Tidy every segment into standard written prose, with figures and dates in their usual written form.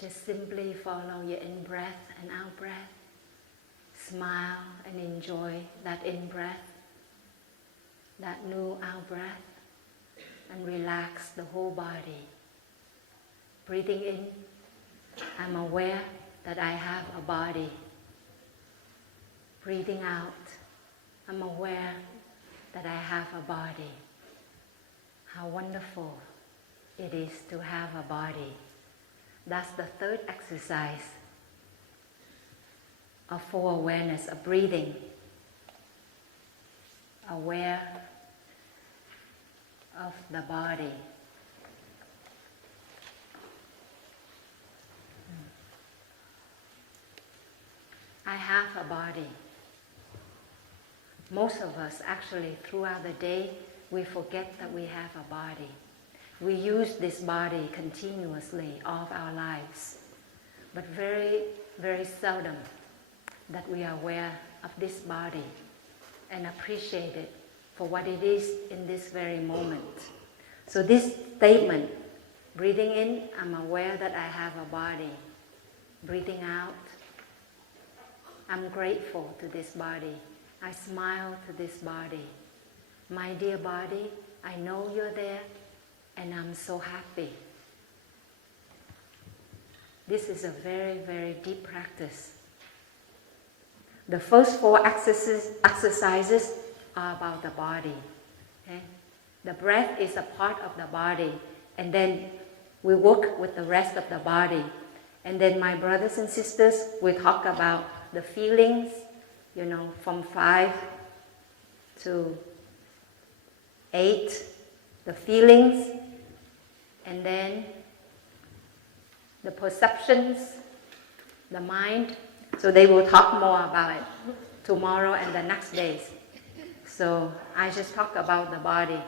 Just simply follow your in-breath and out-breath. Smile and enjoy that in-breath, that new out-breath, and relax the whole body. Breathing in, I'm aware that I have a body. Breathing out, I'm aware that I have a body. How wonderful it is to have a body. That's the third exercise of full awareness of breathing. Aware of the body. I have a body. Most of us actually throughout the day, we forget that we have a body. We use this body continuously all of our lives, but very, very seldom that we are aware of this body and appreciate it for what it is in this very moment. So this statement, breathing in, I'm aware that I have a body. Breathing out, I'm grateful to this body. I smile to this body. My dear body, I know you're there and I'm so happy. This is a very, very deep practice. The first 4 exercises are about the body. Okay? The breath is a part of the body, and then we work with the rest of the body. And then my brothers and sisters will talk about the feelings, from 5 to 8, the feelings, and then the perceptions, the mind. So they will talk more about it tomorrow and the next days. So I just talk about the body.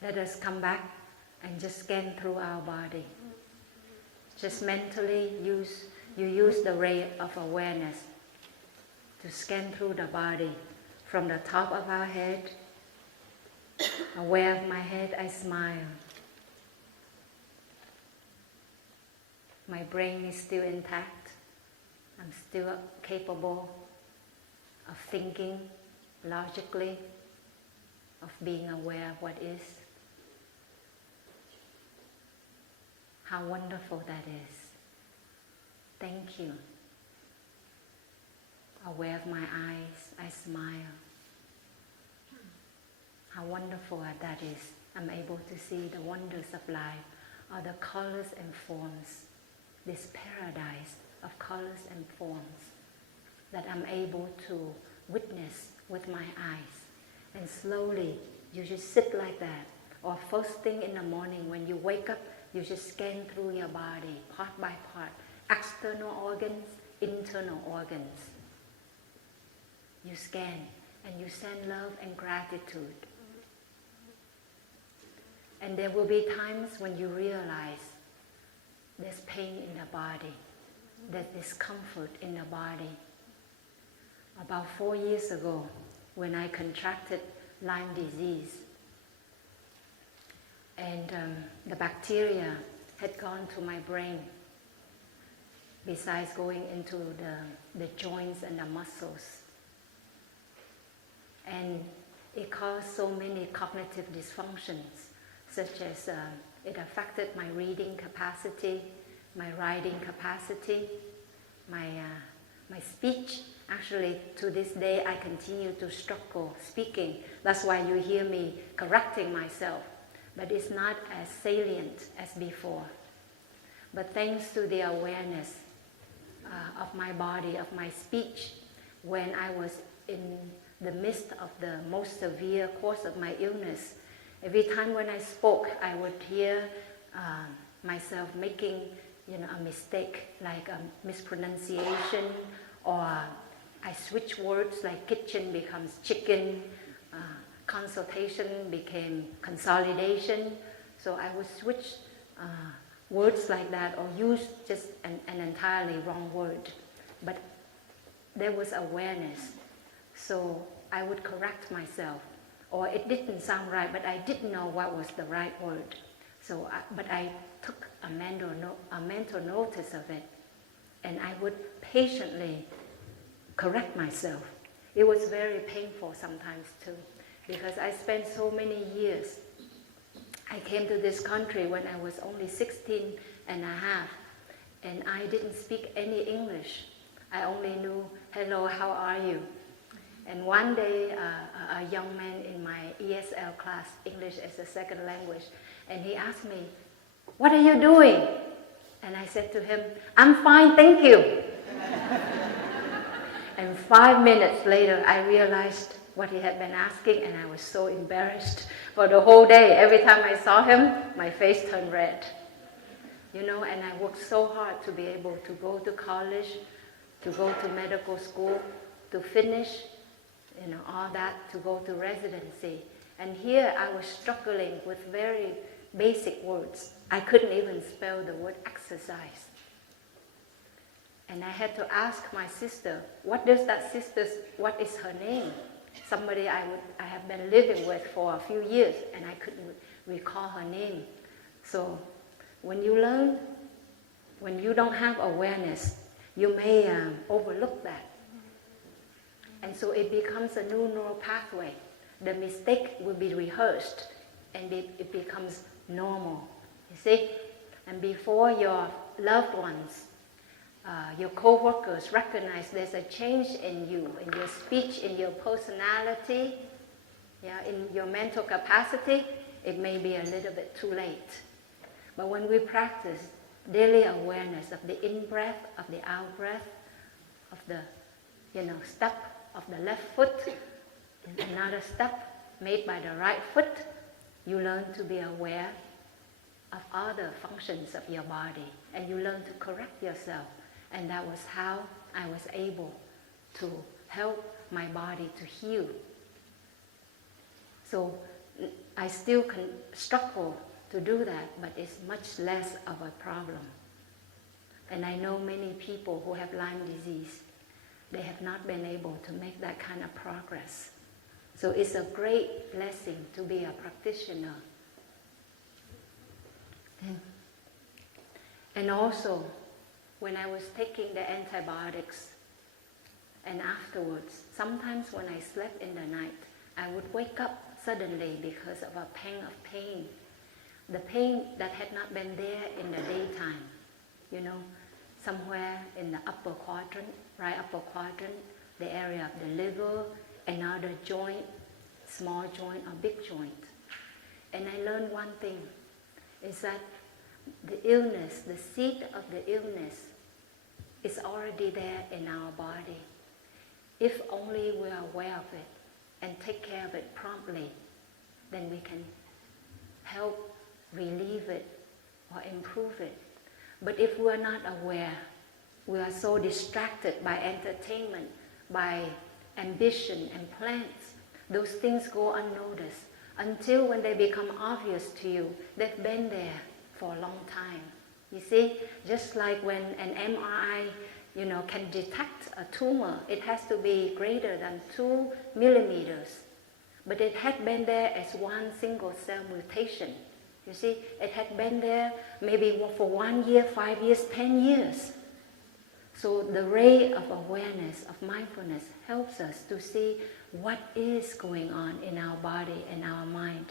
Let us come back and just scan through our body. Just mentally use the ray of awareness to scan through the body from the top of our head. Aware of my head, I smile. My brain is still intact. I'm still capable of thinking logically, of being aware of what is. How wonderful that is. Thank you. Aware of my eyes, I smile. How wonderful that is. I'm able to see the wonders of life, or the colors and forms, this paradise of colors and forms that I'm able to witness with my eyes. And slowly, you just sit like that. Or first thing in the morning when you wake up, you just scan through your body, part by part, external organs, internal organs. You scan and you send love and gratitude. And there will be times when you realize there's pain in the body, there's discomfort in the body. About 4 years ago, when I contracted Lyme disease, and the bacteria had gone to my brain, besides going into the joints and the muscles. And it caused so many cognitive dysfunctions, such as it affected my reading capacity, my writing capacity, my speech. Actually, to this day, I continue to struggle speaking. That's why you hear me correcting myself. But it's not as salient as before. But thanks to the awareness of my body, of my speech, when I was in the midst of the most severe course of my illness, every time when I spoke, I would hear myself making a mistake, like a mispronunciation, or I switch words, like kitchen becomes chicken, consultation became consolidation. So I would switch words like that or use just an entirely wrong word. But there was awareness. So I would correct myself. Or it didn't sound right, but I didn't know what was the right word. But I took a mental notice of it. And I would patiently correct myself. It was very painful sometimes too, because I spent so many years. I came to this country when I was only 16 and a half, and I didn't speak any English. I only knew, hello, how are you? And one day, a young man in my ESL class, English as a second language, and he asked me, what are you doing? And I said to him, I'm fine, thank you. And 5 minutes later, I realized what he had been asking, and I was so embarrassed for the whole day. Every time I saw him, my face turned red. And I worked so hard to be able to go to college, to go to medical school, to finish, all that, to go to residency. And here I was struggling with very basic words. I couldn't even spell the word exercise. And I had to ask my sister, what is her name? Somebody I have been living with for a few years, and I couldn't recall her name. So when you learn, when you don't have awareness, you may overlook that. And so it becomes a new neural pathway. The mistake will be rehearsed, and it becomes normal. You see? And before your loved ones, your co-workers recognize there's a change in you, in your speech, in your personality, in your mental capacity, it may be a little bit too late. But when we practice daily awareness of the in-breath, of the out-breath, of the step of the left foot, another step made by the right foot, you learn to be aware of other functions of your body, and you learn to correct yourself. And that was how I was able to help my body to heal. So I still can struggle to do that, but it's much less of a problem. And I know many people who have Lyme disease, they have not been able to make that kind of progress. So it's a great blessing to be a practitioner. And also, when I was taking the antibiotics, and afterwards, sometimes when I slept in the night, I would wake up suddenly because of a pang of pain. The pain that had not been there in the daytime, somewhere in the upper quadrant, right upper quadrant, the area of the liver, another joint, small joint or big joint. And I learned one thing, is that the illness, the seed of the illness is already there in our body. If only we are aware of it and take care of it promptly, then we can help relieve it or improve it. But if we are not aware, we are so distracted by entertainment, by ambition and plans, those things go unnoticed until when they become obvious to you, they've been there for a long time. You see, just like when an MRI, can detect a tumor, it has to be greater than 2 millimeters. But it had been there as one single cell mutation. You see, it had been there maybe for 1 year, 5 years, 10 years. So the ray of awareness, of mindfulness, helps us to see what is going on in our body and our mind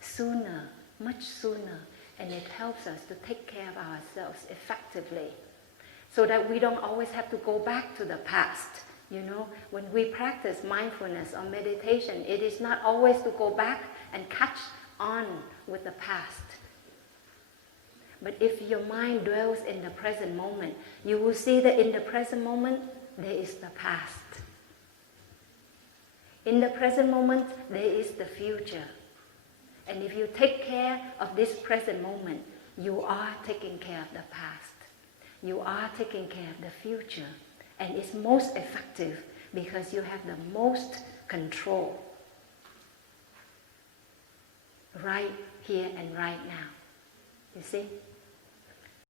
sooner, much sooner. And it helps us to take care of ourselves effectively, so that we don't always have to go back to the past. When we practice mindfulness or meditation, it is not always to go back and catch on with the past. But if your mind dwells in the present moment, you will see that in the present moment, there is the past. In the present moment, there is the future. And if you take care of this present moment, you are taking care of the past. You are taking care of the future. And it's most effective because you have the most control right here and right now. You see?